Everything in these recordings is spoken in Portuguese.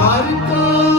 Harikas.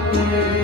away.